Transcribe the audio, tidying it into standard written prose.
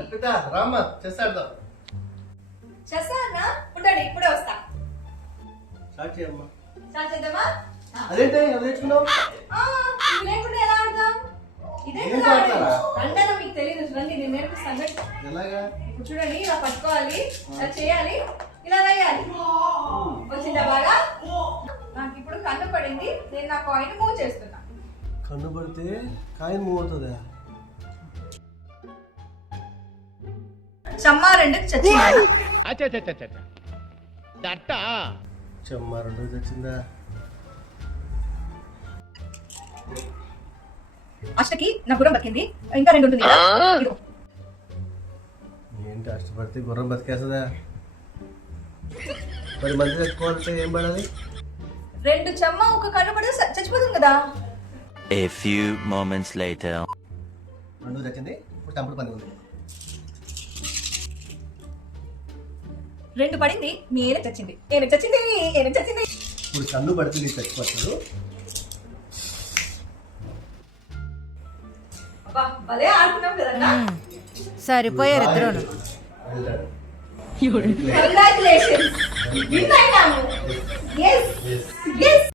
అర్పిత రామ్మ చేస్తాడు చేస్తా అన్న ఉండండి ఇప్పుడే వస్తా. స్టార్ట్ చేయమ్మా. స్టార్ట్ చేద్దామా? అదేంటి అది నేర్చుకున్నావు? ఇది లేకుండా ఎలా ఆడతాం? ఇదే ఏం కదా ఆడేది. ఆడతారా? రండన్న మీకు తెలియదు, రండి నేను నేర్పిస్తాను. ఎలాగా? ఇప్పుడు చూడండి, ఇలా పట్టుకోవాలి, ఇలా చేయాలి, ఇలా వేయాలి. వచ్చిందా బాగా? నాకు ఇప్పుడు కన్ను పడింది, నేను నా కాయిన్ మూవ్ చేస్తున్నా. కన్ను పడితే కాయిన్ మూవ్ అవుతుందా? చమ్మా రెండు చచ్చింది. చెమ్మ రెండు తెచ్చిందా? అష్టకి నా గుర్రం బతికింది, ఇంకా రెండు ఉంటుంది కదా, ఇదిగో. ఏంటి కష్టపడితే గుర్రం బతికేస్తుందా? మరి మంది తెచ్చుకోవాలంటే ఏం పడాలి? రెండు చెమ్మ ఒక కన్ను పడితే చచ్చిపోతుంది కదా. A few moments later. రెండు తెచ్చింది, ఇప్పుడు తమ్ముడు పని ఉంది. రెండు పడింది, మీరే చచ్చింది. ఏమి చచ్చింది, ఏమి చచ్చింది. ఇప్పుడు కన్ను పడితే నీకు చచ్చిపోతాడు. అబ్బా భలే ఆడుతున్నాం కదన్నా. సరిపోయారు ఇద్దరు. వెళ్తాడు. కంగ్రాచులేషన్స్, విన్ అయినాము. yes yes